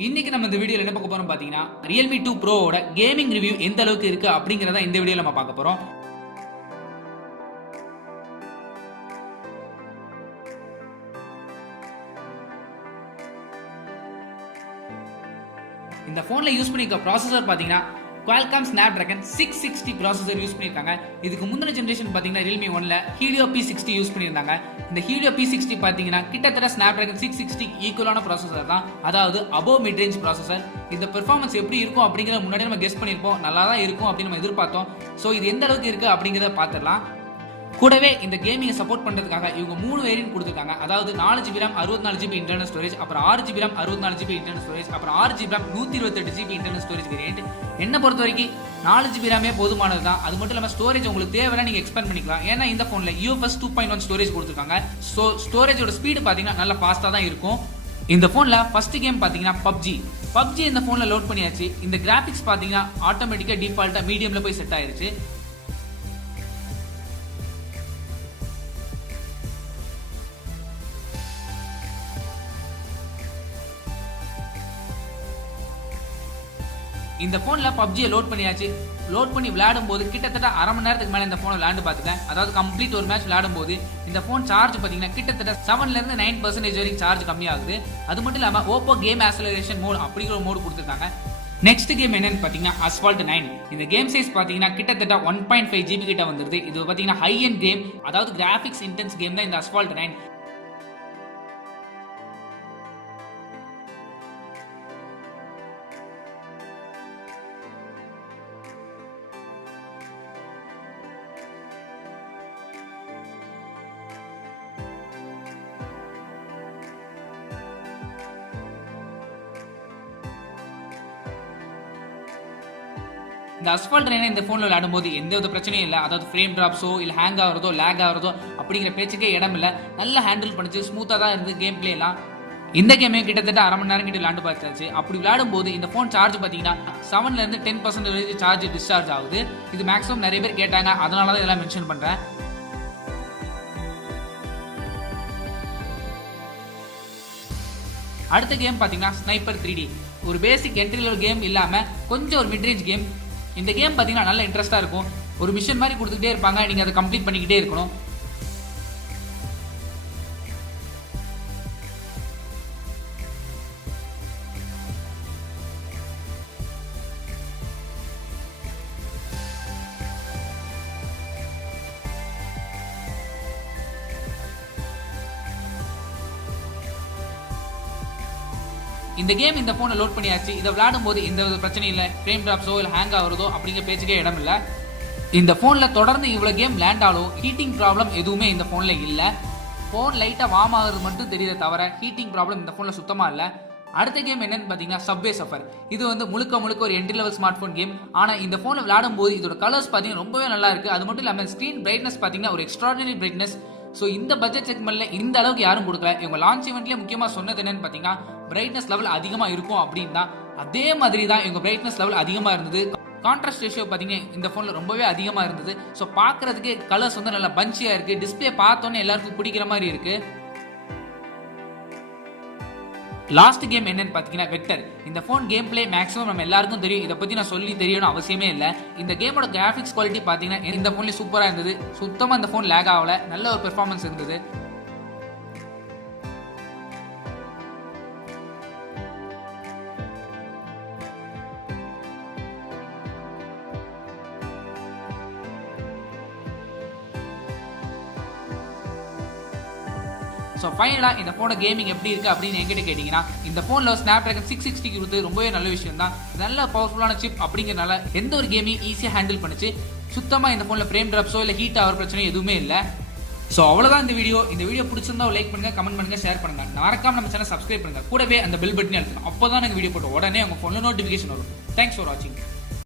இன்னைக்கு நம்ம இந்த வீடியோல என்ன பார்க்க போறோம் பாத்தீங்கன்னா Realme 2 Pro ஓட கேமிங் ரிவ்யூ எந்த அளவுக்கு இருக்கு அப்படிங்கறத இந்த வீடியோல நம்ம பார்க்க போறோம். இந்த போன்ல யூஸ் பண்ணிருக்க ப்ராசஸர் பாத்தீங்கன்னா Qualcomm Snapdragon 660 ப்ராசஸர் யூஸ் பண்ணிருக்காங்க. இதுக்கு முந்தின ஜெனரேஷன் பாத்தீங்கன்னா Realme 1ல Helio P60 யூஸ் பண்ணிருந்தாங்க. இந்த Helio P60 பாத்தீங்கன்னா கிட்டத்தட்ட Snapdragon 660 ஈக்குவலான ப்ராசஸர் தான், அதாவது அபோவ் மிட் ரேஞ்ச் ப்ராசஸர். இந்த பெர்ஃபார்மன்ஸ் எப்படி இருக்கும் அப்படிங்கறத முன்னாடி நம்ம கெஸ் பண்ணிருப்போம். நல்லா தான் இருக்கும் அப்படின்னு நம்ம எதிர்பார்த்தோம். சோ இது எந்த அளவுக்கு இருக்கு அப்படிங்கறத பாத்துடலாம். கூடவே இந்த கேமிங்கை சப்போர்ட் பண்றதுக்காக இவங்க 3 வேரியன்ட் கொடுத்துருக்காங்க. அதாவது 4GB RAM 64GB internal storage, அப்புறம் 6GB RAM 64GB internal storage, அப்புறம் 6GB RAM 128GB internal storage variant. என்ன பொறுத்த வரைக்கும் 4GB RAM போதுமானது தான். அது மட்டும் இல்லாம ஸ்டோரேஜ் உங்களுக்கு தேவைன்னா நீங்க எக்ஸ்பேண்ட் பண்ணிக்கலாம். ஏன்னா இந்த போன்ல UFS 2.1 ஸ்டோரேஜ் கொடுத்துருக்காங்க. ஸோ ஸ்டோரேஜோட ஸ்பீடு பாத்தீங்கன்னா நல்லா ஃபாஸ்டா தான் இருக்கும். இந்த போன்ல ஃபர்ஸ்ட் கேம் பாத்தீங்கன்னா பப்ஜி இந்த போன்ல லோட் பண்ணியாச்சு. இந்த கிராபிக்ஸ் பாத்தீங்கன்னா ஆட்டோமேட்டிக்கா டிஃபால்ட்டா மீடியம்ல போய் செட் ஆயிருச்சு. இந்த போன்ல பப்ஜியை லோட் பண்ணியாச்சு. லோட் பண்ணி விளையாடும் போது கிட்டத்தட்ட அரை மணி நேரத்துக்கு மேல இந்த போனை விளையாண்டு பார்த்துட்டேன். அதாவது கம்ப்ளீட் ஒரு மேட்ச் விளையாடும் போது இந்த போன் சார்ஜ் பாத்தீங்கன்னா கிட்டத்தட்ட 7ல இருந்து 9% வரைக்கும் சார்ஜ் கம்மியாகுது. அது மட்டும் இல்லாம ஓப்போ கேம் ஆக்சலரேஷன் மோட் அப்படிங்கிற ஒரு மோடு கொடுத்துருக்காங்க. நெக்ஸ்ட் கேம் என்னன்னு பாத்தீங்கன்னா அஸ்பால்ட் 9. இந்த கேம் சைஸ் பாத்தீங்கன்னா கிட்டத்தட்ட 1.5 GB கிட்ட வந்துருது. இது பாத்தீங்கன்னா ஹை எண்ட் கேம், அதாவது கிராபிக்ஸ் இன்டென்ஸ் கேம் தான் இந்த அஸ்பால்ட் 9. இந்த அஸ்பால்ட் 9 இந்த போன்ல விளையாடும் போது எந்த வித பிரச்சனையும் இல்லை. அதாவது ஃப்ரேம் டிராப்ஸோ இல்ல ஹேங் ஆகிறதோ லேக் ஆகிறதோ அப்படிங்கிற பேச்சுக்கே இடம் இல்லை. நல்லா ஹேண்டில் பண்ணிச்சு, ஸ்மூத்தா தான் இருந்து கேம் பிளே எல்லாம். இந்த கேமே கிட்டத்தட்ட அரை மணி நேரம் கிட்ட விளையாண்டு பார்த்தாச்சு. அப்படி விளையாடும் போது இந்த போன் சார்ஜ் பாத்தீங்கன்னா 7ல இருந்து 10% வரைக்கும் சார்ஜ் டிஸ்சார்ஜ் ஆகுது. இது மேக்ஸிமம் நிறைய பேர் கேட்டாங்க, அதனாலதான் இதெல்லாம் மென்ஷன் பண்றேன். அடுத்த கேம் பாத்தீங்கன்னா ஸ்னைப்பர் 3D. ஒரு பேசிக் என்ட்ரி லெவல் கேம் இல்லாம கொஞ்சம் ஒரு மிட் ரேஞ்ச் கேம். இந்த கேம் பாத்தீங்கன்னா நல்ல இன்ட்ரெஸ்டா இருக்கும். ஒரு மிஷன் மாதிரி கொடுத்துட்டே இருப்பாங்க, நீங்க அதை கம்ப்ளீட் பண்ணிக்கிட்டே இருக்கணும். இந்த கேம் இந்த போனை லோட் பண்ணியாச்சு. இதை விளையாடும் போது எந்த வித பிரச்சனையும் இல்லை. ஃப்ரேம் டிராப்ஸோ இல்லை ஹேங் ஆகுறதோ அப்படிங்கிற பேச்சுக்கே இடம் இல்லை. இந்த போன்ல தொடர்ந்து இவ்வளவு கேம் விளையாண்டாலும் ஹீட்டிங் ப்ராப்ளம் எதுவுமே இந்த போன்ல இல்லை. போன் லைட்டா வார்ம் ஆகுறது மட்டும் தெரியுதே தவிர ஹீட்டிங் ப்ராப்ளம் இந்த போன்ல சுத்தமா இல்லை. அடுத்த கேம் என்னன்னு பாத்தீங்கன்னா சப்வே சஃபர். இது முழுக்க ஒரு entry level smart phone game. ஆனா இந்த போன்ல விளையாடும் போது இதோட கலர்ஸ் பாத்தீங்கன்னா ரொம்பவே நல்லா இருக்கு. அது மட்டும் இல்லாம ஸ்கிரீன் பிரைட்னஸ் பாத்தீங்கன்னா ஒரு எக்ஸ்ட்ராடினரி பிரைட்னஸ். சோ இந்த பட்ஜெட் செக்மெண்ட்ல இந்த அளவுக்கு யாரும் கொடுக்கல. இவங்க லான்ச் ஈவென்ட்லயே முக்கியமா சொன்னது என்னன்னு பாத்தீங்கன்னா பிரைட்னஸ் லெவல் அதிகமா இருக்கும் அப்படின்னு தான். அதே மாதிரி தான் இவங்க பிரைட்னஸ் லெவல் அதிகமா இருந்தது. கான்ட்ராஸ்ட் ரேஷியோ பாத்தீங்க இந்த போன்ல ரொம்பவே அதிகமா இருந்தது. சோ பாக்குறதுக்கு கலர்ஸ் நல்லா பஞ்சியா இருக்கு. டிஸ்பிளே பார்த்தோன்னே எல்லாருக்கும் பிடிக்கிற மாதிரி இருக்கு. லாஸ்ட் கேம் என்னன்னு பாத்தீங்கன்னா வெக்டர். இந்த போன் கேம் பிளே மேக்ஸிமம் நம்ம எல்லாருக்கும் தெரியும். இதை பத்தி நான் சொல்லி தெரியணும் அவசியமே இல்லை. இந்த கேமோட கிராபிக்ஸ் குவாலிட்டி பாத்தீங்கன்னா இந்த போன்ல சூப்பரா இருந்தது. சுத்தமா இந்த போன் லேக் ஆகல, நல்ல ஒரு பெர்ஃபார்மன்ஸ் இருந்தது. ஸோ ஃபைனலாக இந்த ஃபோனோட கேமிங் எப்படி இருக்குது அப்படின்னு என்கிட்ட கேட்டிங்கன்னா இந்த ஃபோனில் Snapdragon 660 கொடுத்து ரொம்பவே நல்ல விஷயம் தான். நல்ல பவர்ஃபுல்லான சிப் அப்படிங்கிறனால எந்த ஒரு கேமையும் ஈஸியாக ஹேண்டில் பண்ணிச்சு. சுத்தமாக இந்த ஃபோனில் ஃப்ரேம் ட்ராப்ஸோ இல்லை ஹீட் ஆகிற பிரச்சனை எதுவுமே இல்லை. ஸோ அவ்வளோதான் இந்த வீடியோ பிடிச்சிருந்தா லைக் பண்ணுங்க, கமெண்ட் பண்ணுங்க, ஷேர் பண்ணுங்க. மறக்காம நம்ம சேனல் சப்ஸ்கிரைப் பண்ணுங்க. கூடவே அந்த பெல் பட்டனை அழுத்தணும். அப்போ தான் நாங்கள் வீடியோ போட்டு உடனே உங்கள் ஃபோனில் நோட்டிஃபிகேஷன் வரும். தேங்க்ஸ் ஃபார் வாட்சிங்.